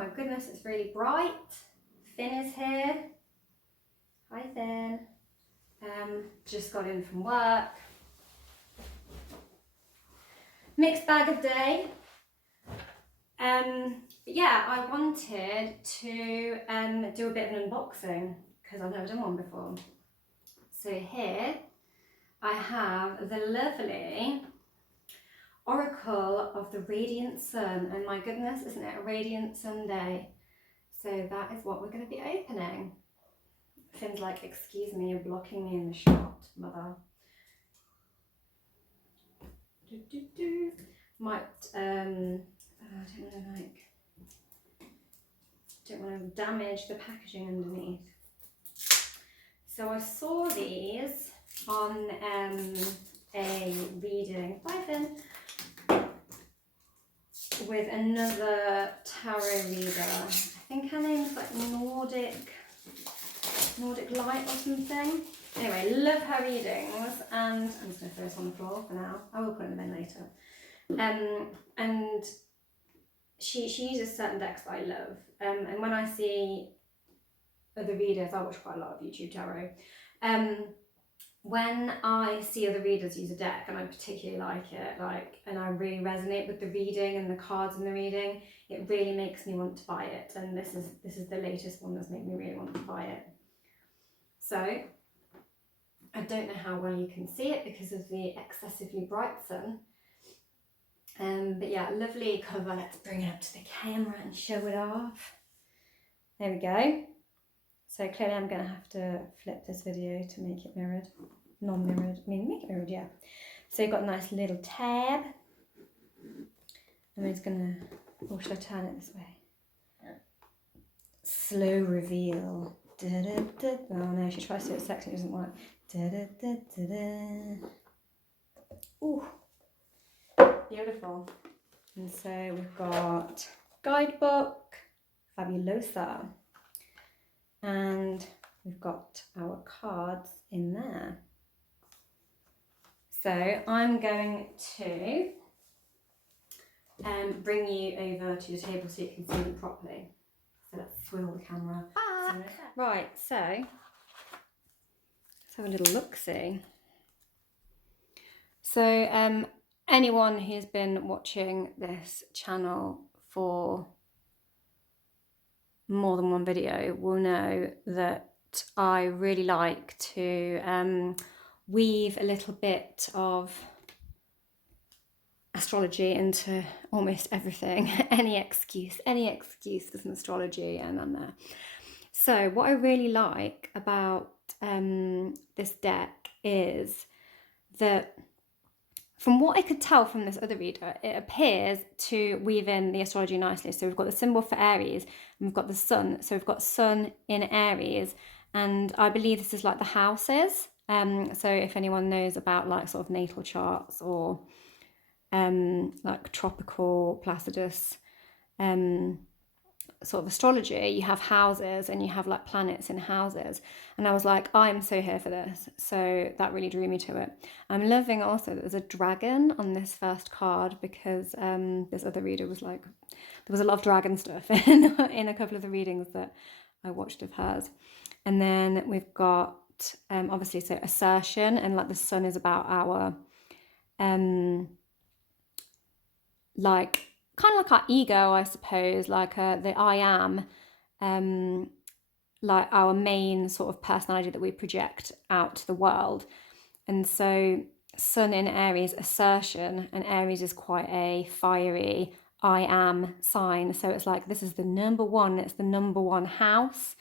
my goodness, it's really bright. Finn is here. Hi Finn. Just got in from work. Mixed bag of day. But yeah, I wanted to do a bit of an unboxing because I've never done one before. So here I have the lovely Oracle of the Radiant Sun, and my goodness, isn't it a radiant Sunday? So that is what we're going to be opening. Finn's like, excuse me, you're blocking me in the shot, mother. Might I don't want to damage the packaging underneath. So I saw these on a reading, bye Finn, with another tarot reader. I think her name's like Nordic Light or something. Anyway, love her readings, and I'm just going to throw this on the floor for now. I will put them in later. And she uses certain decks that I love. And when I see other readers, I watch quite a lot of YouTube tarot. When I see other readers use a deck and I particularly like it, and I really resonate with the reading and the cards in the reading, it really makes me want to buy it. And this is the latest one that's made me really want to buy it. So I don't know how well you can see it because of the excessively bright sun. But yeah, lovely cover. Let's bring it up to the camera and show it off. There we go. So clearly I'm going to have to flip this video to make it mirrored. Non-mirrored. I mean, make it mirrored, yeah. So you've got a nice little tab. I'm just going to... Or should I turn it this way? Slow reveal. Da, da, da. Oh no, she tries to do it sexy, it doesn't work. Da, da, da, da, da. Ooh. Beautiful. And so we've got guidebook, Fabulosa. And we've got our cards in there. So I'm going to bring you over to the table so you can see them properly. So let's swivel the camera back. Right, so let's have a little look-see. So anyone who's been watching this channel for more than one video will know that I really like to weave a little bit of astrology into almost everything. Any excuse for some astrology, and I'm there. So what I really like about this deck is that, from what I could tell from this other reader, it appears to weave in the astrology nicely. So we've got the symbol for Aries, and we've got the sun. So we've got sun in Aries, and I believe this is like the houses. So if anyone knows about like sort of natal charts or like tropical Placidus sort of astrology, you have houses and you have like planets in houses, and I was like, I'm so here for this. So that really drew me to it. I'm loving also that there's a dragon on this first card, because this other reader was like, there was a lot of dragon stuff in a couple of the readings that I watched of hers. And then we've got obviously so assertion, and like the sun is about our like kind of like our ego, I suppose, like the I am, like our main sort of personality that we project out to the world. And so sun in Aries, assertion, and Aries is quite a fiery I am sign. So it's like, this is the number one, it's the number one house.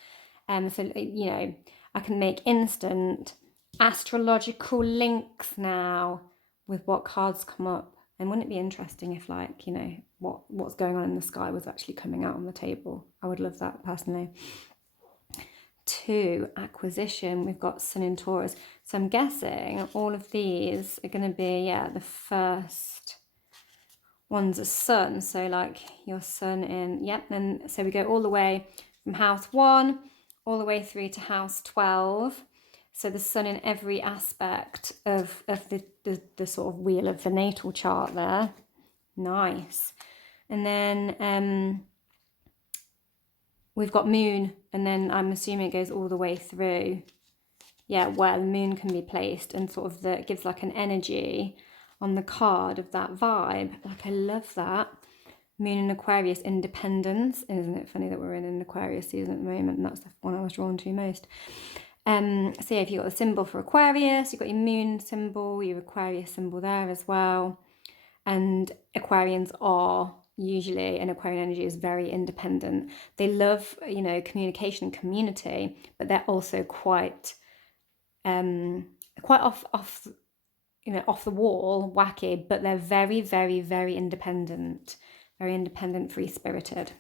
So, you know, I can make instant astrological links now with what cards come up. And wouldn't it be interesting if, like, you know, what's going on in the sky was actually coming out on the table? I would love that personally. 2, acquisition. We've got sun in Taurus. So I'm guessing all of these are going to be, yeah, the first one's a sun. So like your sun in, yep. And so we go all the way from house 1 all the way through to house 12. So the sun in every aspect of the sort of wheel of the natal chart there. Nice. And then we've got moon, and then I'm assuming it goes all the way through, yeah, where the moon can be placed, and sort of it gives like an energy on the card of that vibe. Like, I love that. Moon in Aquarius, independence. Isn't it funny that we're in an Aquarius season at the moment, and that's the one I was drawn to most. So yeah, if you've got the symbol for Aquarius, you've got your moon symbol, your Aquarius symbol there as well. And Aquarians are usually, and Aquarian energy is very independent. They love, you know, communication and community, but they're also quite off you know, off the wall, wacky, but they're very, very, very independent, free spirited.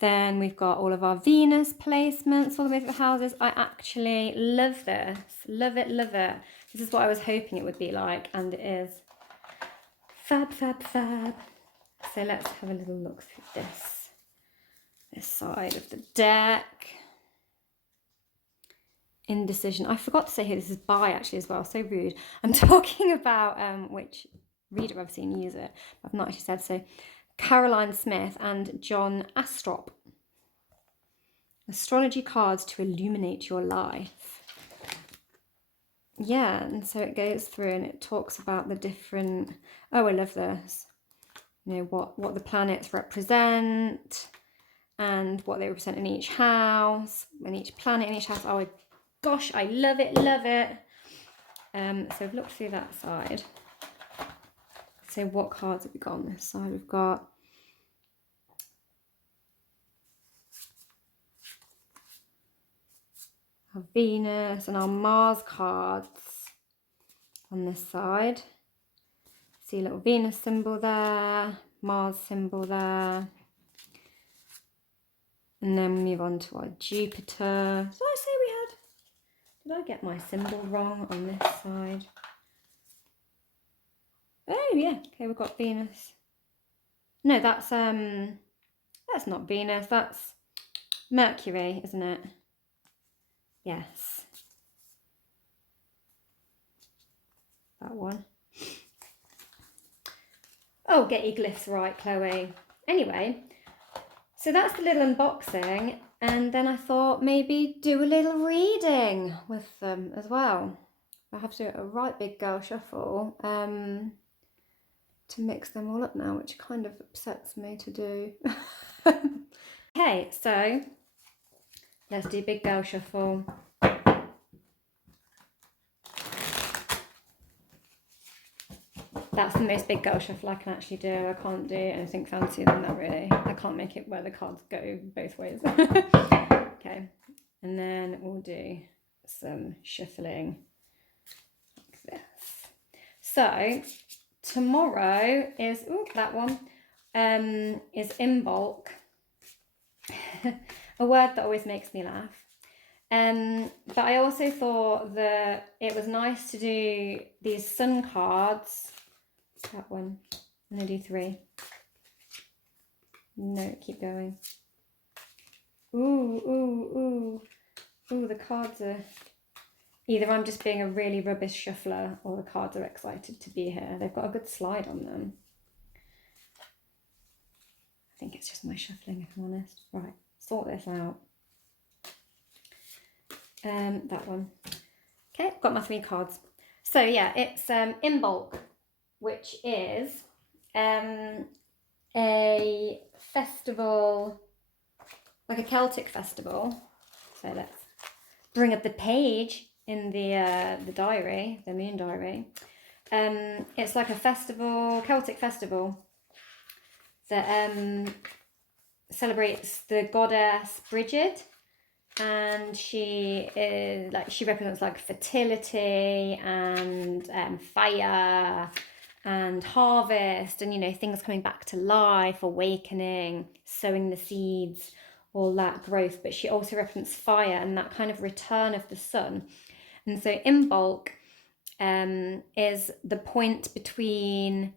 Then we've got all of our Venus placements all the way through the houses. I actually love this. Love it, love it. This is what I was hoping it would be like, and it is. Fab, fab, fab. So let's have a little look through this side of the deck. Indecision. I forgot to say here, this is by actually as well. So rude. I'm talking about which reader I've seen use it. I've not actually said so. Caroline Smith and John Astrop. Astrology cards to illuminate your life. Yeah, and so it goes through and it talks about the different, oh, I love this. You know, what the planets represent and what they represent in each house, and each planet in each house. Oh, gosh, I love it, love it. So I've looked through that side. So what cards have we got on this side? We've got our Venus and our Mars cards on this side. See a little Venus symbol there, Mars symbol there. And then we move on to our Jupiter. Did I say we had, did I get my symbol wrong on this side? Oh yeah, okay, we've got Venus. No, that's not Venus, that's Mercury, isn't it? Yes. That one. Oh, get your glyphs right, Chloe. Anyway, so that's the little unboxing, and then I thought maybe do a little reading with them as well. I have to do a right big girl shuffle to mix them all up now, which kind of upsets me to do. Okay, so let's do big girl shuffle. That's the most big girl shuffle I can actually do. I can't do anything fancier than that, really. I can't make it where the cards go both ways. Okay, and then we'll do some shuffling like this. So tomorrow is, ooh, that one, is Imbolc. A word that always makes me laugh. But I also thought that it was nice to do these sun cards. That one. I'm going to do 3. No, keep going. Ooh, the cards are... Either I'm just being a really rubbish shuffler or the cards are excited to be here. They've got a good slide on them. I think it's just my shuffling, if I'm honest. Right, sort this out. That one. Okay, I've got my 3 cards. So yeah, it's Imbolc, which is a festival, like a Celtic festival. So let's bring up the page in the diary, the moon diary. It's like a festival, Celtic festival that celebrates the goddess Bridget, and she is like, she represents like fertility and fire and harvest, and you know, things coming back to life, awakening, sowing the seeds, all that growth. But she also represents fire and that kind of return of the sun. And so Imbolc is the point between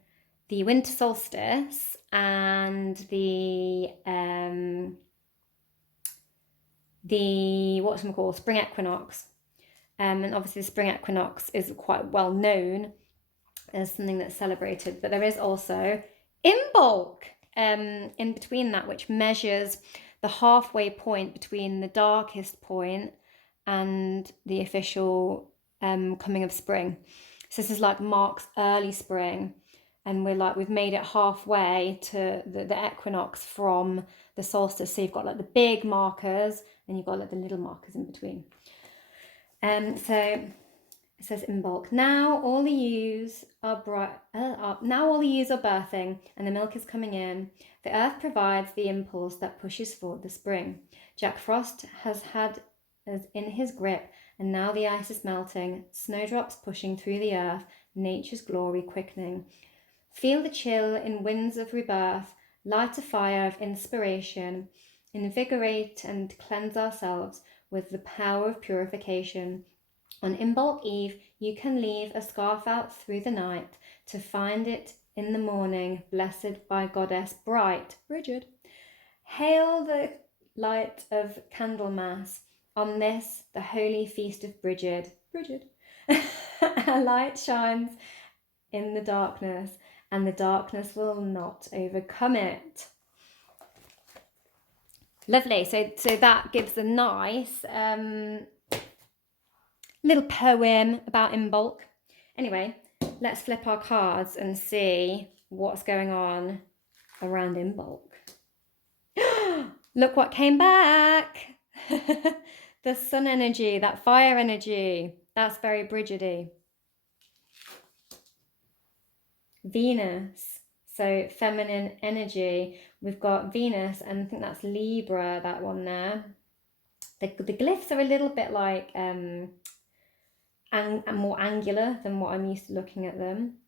the winter solstice and the whatchamacallit, spring equinox. And obviously the spring equinox is quite well known as something that's celebrated, but there is also Imbolc in between that, which measures the halfway point between the darkest point and the official coming of spring. So this is like marks early spring, and we've made it halfway to the equinox from the solstice. So you've got like the big markers and you've got like the little markers in between. So it says Imbolc. Now all the ewes are birthing and the milk is coming in. The earth provides the impulse that pushes forward the spring. Jack Frost has had us in his grip, and now the ice is melting, snowdrops pushing through the earth, nature's glory quickening. Feel the chill in winds of rebirth, light a fire of inspiration, invigorate and cleanse ourselves with the power of purification. On Imbolc Eve, you can leave a scarf out through the night to find it in the morning, blessed by goddess bright, Bridget. Hail the light of Candlemas on this, the holy feast of Bridget. A light shines in the darkness, and the darkness will not overcome it. Lovely. So that gives a nice little poem about Imbolc. Anyway, let's flip our cards and see what's going on around Imbolc. Look what came back. The sun energy, that fire energy. That's very Bridgety. Venus, so feminine energy. We've got Venus, and I think that's Libra, that one there. The glyphs are a little bit like and more angular than what I'm used to looking at them.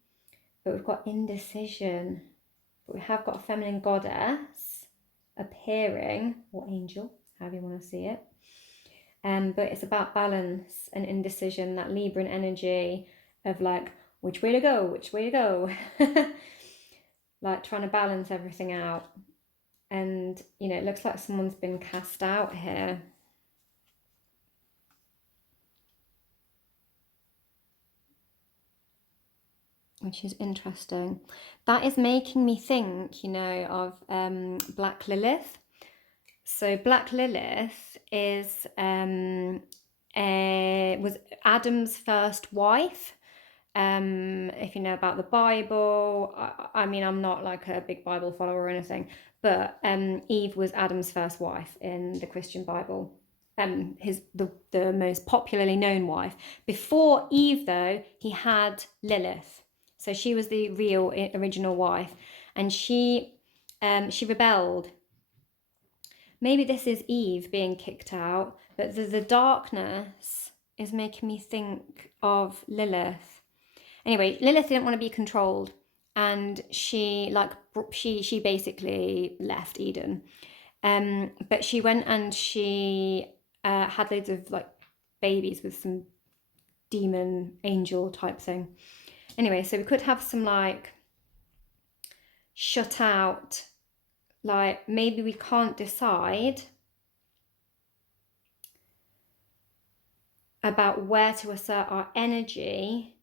But we've got indecision. But we have got a feminine goddess appearing, or angel, however you want to see it. But it's about balance and indecision, that Libran energy of like, which way to go? Like trying to balance everything out. And, you know, it looks like someone's been cast out here. Which is interesting. That is making me think, you know, of Black Lilith. So Black Lilith is was Adam's first wife. If you know about the Bible, I mean, I'm not like a big Bible follower or anything, but Eve was Adam's first wife in the Christian Bible. The most popularly known wife. Before Eve, though, he had Lilith. So she was the real original wife, and she rebelled. Maybe this is Eve being kicked out, but the darkness is making me think of Lilith. Anyway, Lilith didn't want to be controlled, and she basically left Eden. But she went and she had loads of like babies with some demon angel type thing. Anyway, so we could have some like shut out, like maybe we can't decide about where to assert our energy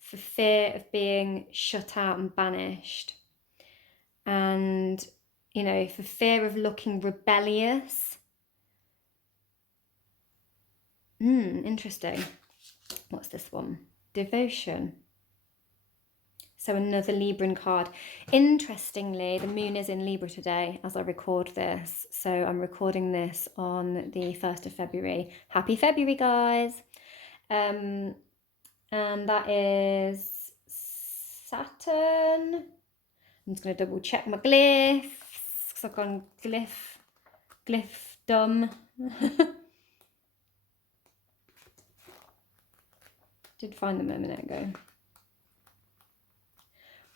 for fear of being shut out and banished. And, you know, for fear of looking rebellious. Interesting. What's this one? Devotion. So another Libran card. Interestingly, the moon is in Libra today as I record this. So I'm recording this on the 1st of February. Happy February, guys. And that is Saturn. I'm just going to double check my glyphs because I've gone glyph dumb. Did find them a minute ago.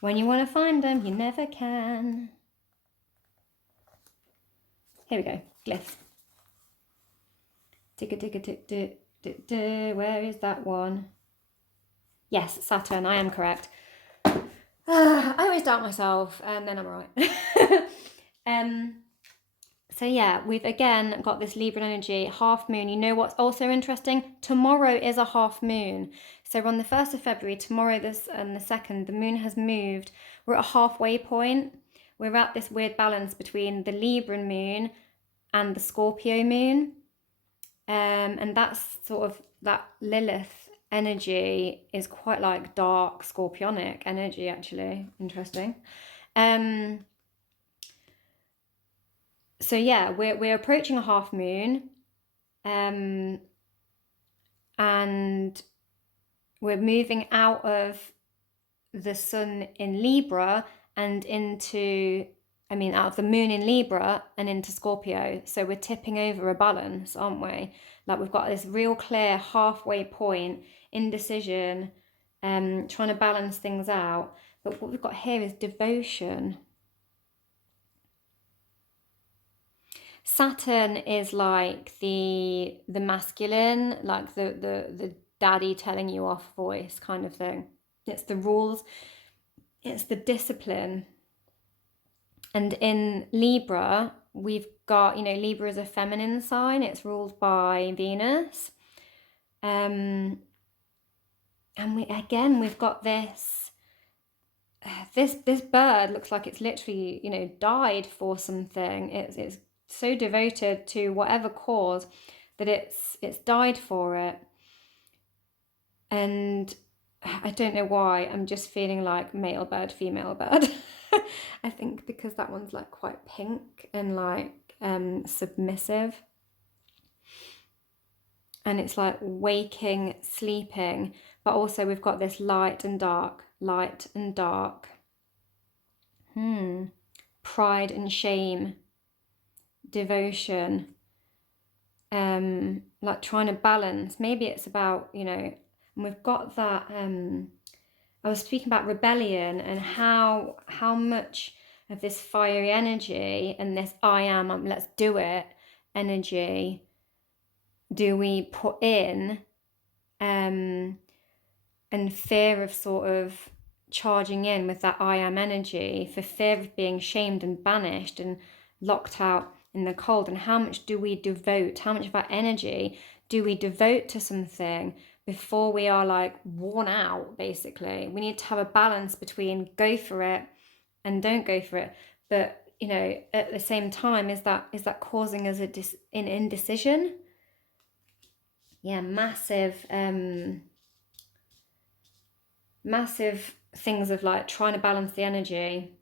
When you want to find them, you never can. Here we go, glyph. Where is that one? Yes, Saturn, I am correct. I always doubt myself, and then I'm right. So yeah, we've again got this Libran energy, half moon. You know what's also interesting? Tomorrow is a half moon. So on the 1st of February, tomorrow and the 2nd, the moon has moved. We're at a halfway point. We're at this weird balance between the Libran moon and the Scorpio moon. And that's sort of, that Lilith energy is quite like dark scorpionic energy, actually. Interesting. So yeah, we're approaching a half moon, and we're moving out of the sun in Libra and into, out of the moon in Libra and into Scorpio. So we're tipping over a balance, aren't we? Like we've got this real clear halfway point, indecision, trying to balance things out. But what we've got here is devotion. Saturn is like the masculine, like the daddy telling you off voice kind of thing. It's the rules, it's the discipline. And in Libra, we've got, Libra is a feminine sign. It's ruled by Venus. And we've got this bird looks like it's literally, died for something. It's so devoted to whatever cause that it's died for it. And I don't know why, I'm just feeling like male bird, female bird. I think because that one's like quite pink and like submissive. And it's like waking, sleeping, but also we've got this light and dark, light and dark. Pride and shame, devotion, like trying to balance. Maybe it's about, and we've got that, I was speaking about rebellion and how much of this fiery energy and this I am, let's do it energy do we put in, and fear of sort of charging in with that I am energy, for fear of being shamed and banished and locked out in the cold. And how much do we devote, how much of our energy do we devote to something before we are like worn out? Basically, we need to have a balance between go for it and don't go for it. But at the same time, is that causing us an indecision? Yeah, massive things of like trying to balance the energy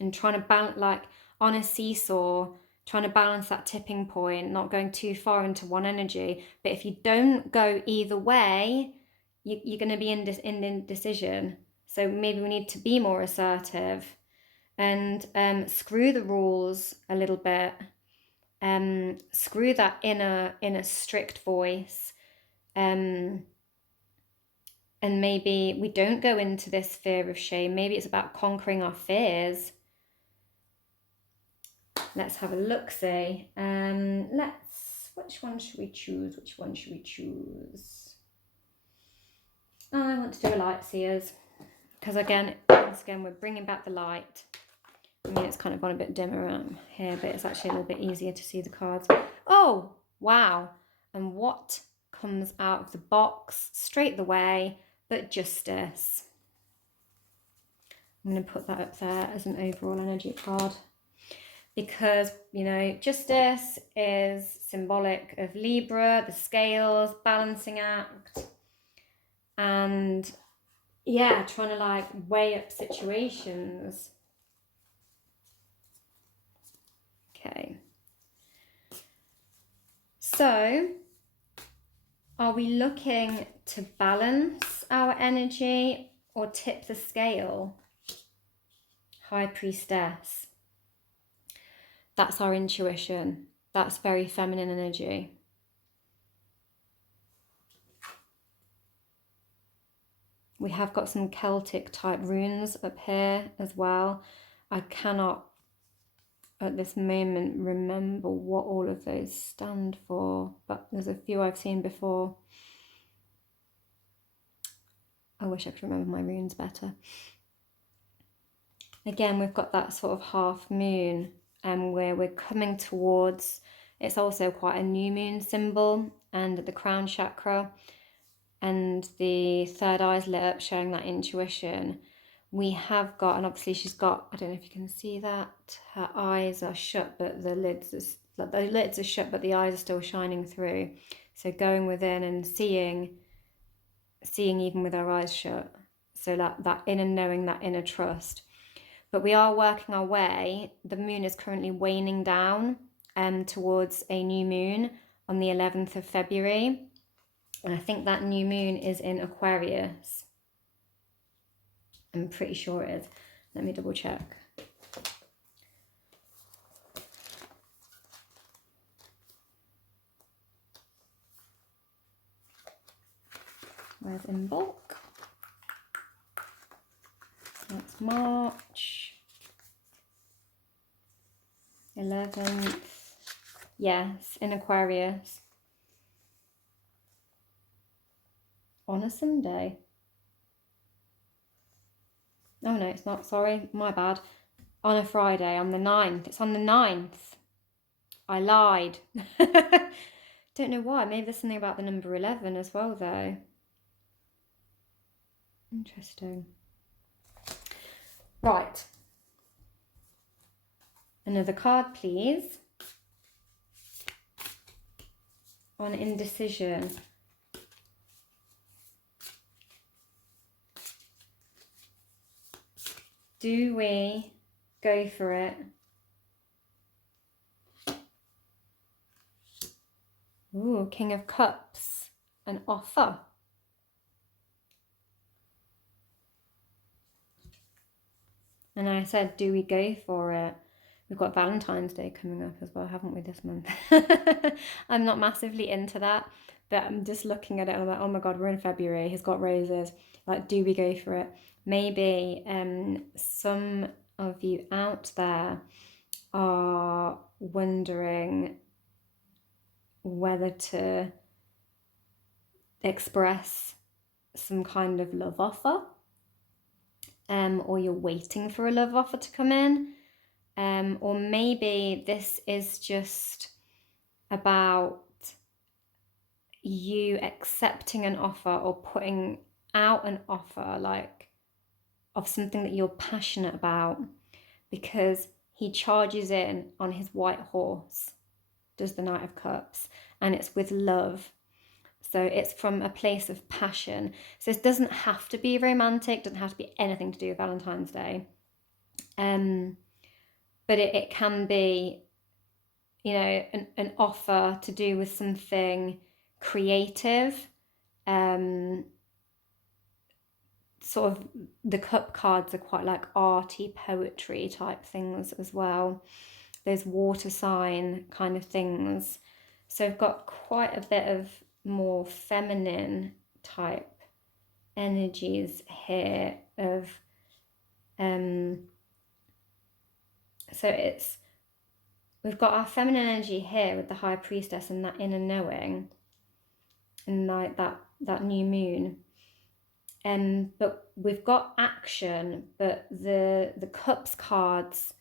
and trying to balance, like on a seesaw, trying to balance that tipping point, not going too far into one energy. But if you don't go either way, you're going to be in indecision. So maybe we need to be more assertive and screw the rules a little bit. Screw that inner strict voice. And maybe we don't go into this fear of shame. Maybe it's about conquering our fears. Let's have a look-see. Which one should we choose? I want to do a light seers. Because once again, we're bringing back the light. It's kind of gone a bit dimmer here, but it's actually a little bit easier to see the cards. Oh, wow. And what comes out of the box straight away but justice? I'm going to put that up there as an overall energy card because, justice is symbolic of Libra, the scales, balancing act, and yeah, trying to like weigh up situations. Okay. So, are we looking to balance our energy or tip the scale? High Priestess. That's our intuition. That's very feminine energy. We have got some Celtic type runes up here as well. I cannot at this moment remember what all of those stand for, but there's a few I've seen before. I wish I could remember my runes better. Again, we've got that sort of half moon where we're coming towards, it's also quite a new moon symbol, and the crown chakra and the third eye's lit up, showing that intuition. we have got, and obviously she's got, I don't know if you can see that, her eyes are shut, but the lids are shut, but the eyes are still shining through. So going within and seeing even with our eyes shut. So that inner knowing, that inner trust. But we are working our way. The moon is currently waning down towards a new moon on the 11th of February. And I think that new moon is in Aquarius. I'm pretty sure it is. Let me double check. Where's Imbolc? That's March 11th. Yes, in Aquarius. On a Sunday. Oh no, it's not. Sorry, my bad. On a Friday, on the 9th. It's on the 9th. I lied. Don't know why. Maybe there's something about the number 11 as well, though. Interesting. Right. Another card, please. On indecision. Do we go for it? Ooh, King of Cups. An offer. And I said, do we go for it? We've got Valentine's Day coming up as well, haven't we, this month? I'm not massively into that, but I'm just looking at it and I'm like, oh my God, we're in February. He's got roses. Like, do we go for it? Maybe some of you out there are wondering whether to express some kind of love offer, or you're waiting for a love offer to come in, or maybe this is just about you accepting an offer or putting out an offer, like of something that you're passionate about, because he charges in on his white horse, does the Knight of Cups, and it's with love. So it's from a place of passion. So this doesn't have to be romantic, doesn't have to be anything to do with Valentine's Day. But it can be, you know, an offer to do with something creative. Sort of the cup cards are quite like arty, poetry type things as well. Those water sign kind of things. So I've got quite a bit of more feminine type energies here of so it's, we've got our feminine energy here with the High Priestess and that inner knowing and like that new moon. But we've got action, but the cups cards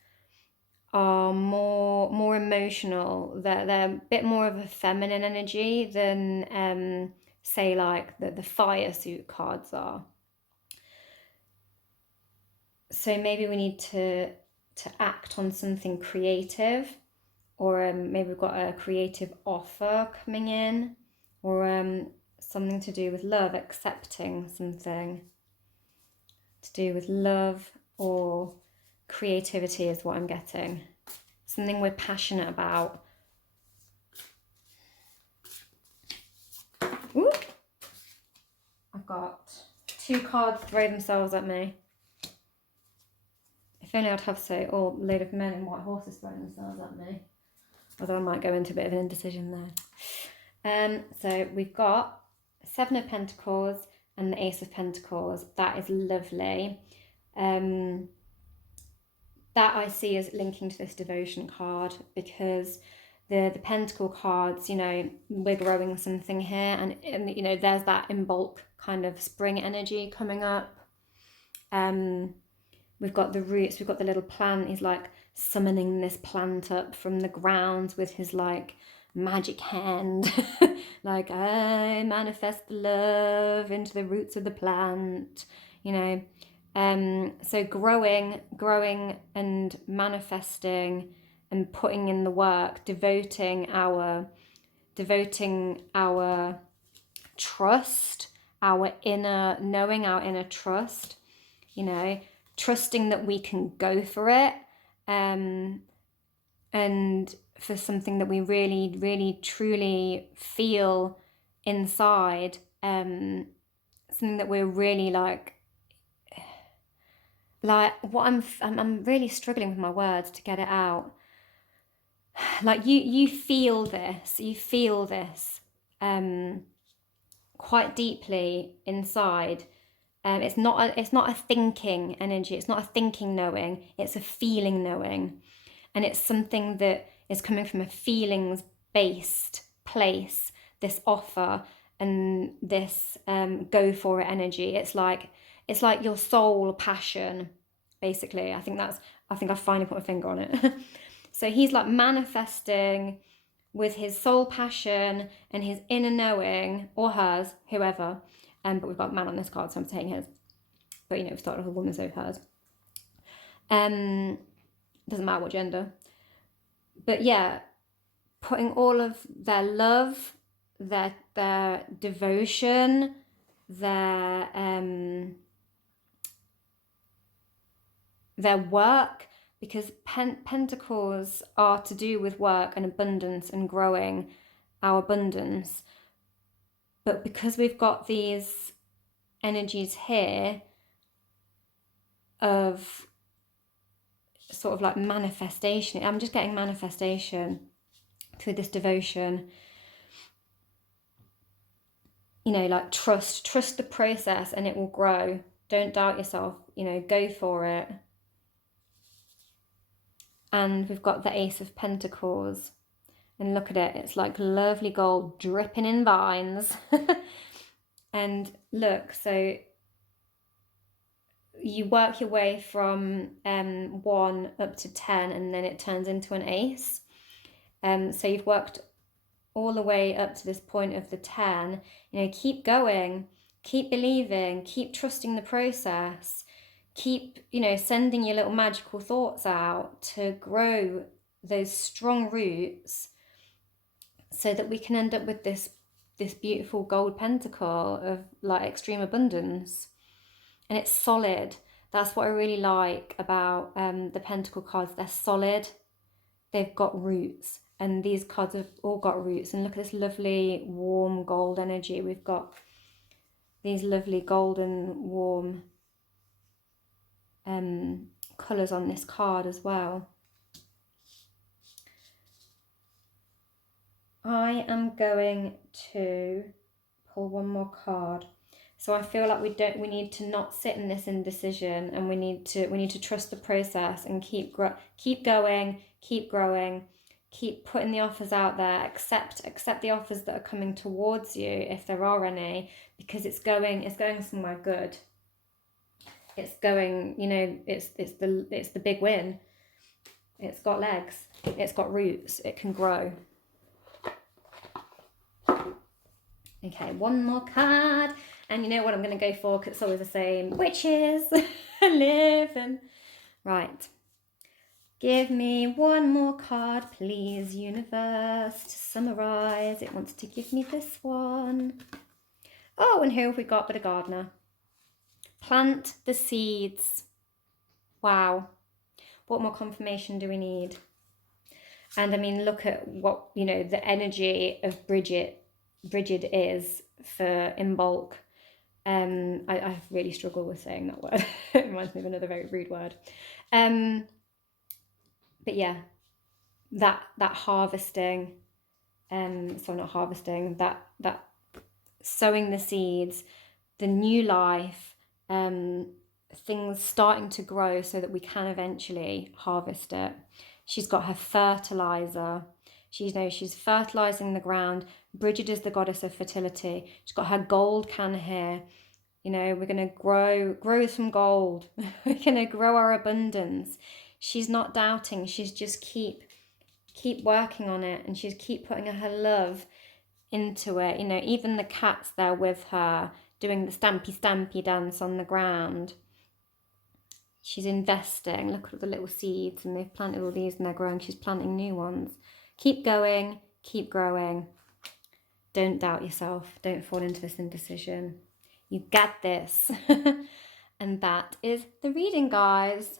are more emotional. They're a bit more of a feminine energy than say like the fire suit cards are. So maybe we need to act on something creative, or maybe we've got a creative offer coming in, or something to do with love, accepting something to do with love or creativity is what I'm getting. Something we're passionate about. Ooh. I've got 2 cards throw themselves at me. If only I'd have a load of men in white horses throwing themselves at me. Although I might go into a bit of an indecision there. So we've got 7 of Pentacles and the Ace of Pentacles. That is lovely. That I see as linking to this devotion card, because the Pentacle cards, you know, we're growing something here, and you know, there's that Imbolc kind of spring energy coming up. We've got the roots, we've got the little plant. He's like summoning this plant up from the ground with his like magic hand. Like, I manifest the love into the roots of the plant, you know. So growing and manifesting and putting in the work, devoting our trust, our inner knowing, our inner trust, trusting that we can go for it, and for something that we really, really, truly feel inside, something that we're really like what I'm really struggling with my words to get it out. Like you feel this quite deeply inside. It's not a thinking energy, it's not a thinking knowing, it's a feeling knowing. And it's something that is coming from a feelings based place, this offer and this go for it energy. It's like your soul passion, basically. I think I finally put my finger on it. So he's like manifesting with his soul passion and his inner knowing, or hers, whoever. But we've got man on this card, so I'm taking his. But we started with a woman, so hers. Doesn't matter what gender. But yeah, putting all of their love, their devotion, their work, because pentacles are to do with work and abundance and growing our abundance. But because we've got these energies here of sort of like manifestation, I'm just getting manifestation through this devotion. Like trust the process and it will grow. Don't doubt yourself, go for it. And we've got the Ace of Pentacles. And look at it, it's like lovely gold dripping in vines. And look, so you work your way from 1 up to 10, and then it turns into an ace. So you've worked all the way up to this point of the 10. Keep going, keep believing, keep trusting the process, keep sending your little magical thoughts out to grow those strong roots, so that we can end up with this beautiful gold pentacle of like extreme abundance. And it's solid. That's what I really like about the pentacle cards. They're solid, they've got roots, and these cards have all got roots. And look at this lovely warm gold energy. We've got these lovely golden warm colours on this card as well. I am going to pull one more card. So I feel like we need to not sit in this indecision, and we need to trust the process and keep going, keep growing, keep putting the offers out there, accept the offers that are coming towards you, if there are any, because it's going somewhere good. It's going, it's the big win. It's got legs, it's got roots, it can grow. Okay, one more card. And you know what I'm going to go for, because it's always the same. Witches. Living. Right. Give me one more card, please, universe, to summarise. It wants to give me this one. Oh, and who have we got but a gardener? Plant the seeds. Wow. What more confirmation do we need? And I mean, look at what, the energy of Bridget is for Imbolc. I really struggle with saying that word. It reminds me of another very rude word. But yeah, that harvesting, not harvesting, that sowing the seeds, the new life, things starting to grow so that we can eventually harvest it. She's got her fertilizer. She's fertilizing the ground. Bridget is the goddess of fertility. She's got her gold can here. We're going to grow some gold. We're going to grow our abundance. She's not doubting. She's just keep working on it, and she's keep putting her love into it. Even the cat's there with her doing the stampy dance on the ground. She's investing. Look at the little seeds, and they've planted all these and they're growing. She's planting new ones. Keep going, keep growing. Don't doubt yourself. Don't fall into this indecision. You got this. And that is the reading, guys.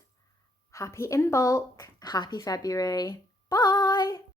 Happy Imbolc. Happy February. Bye.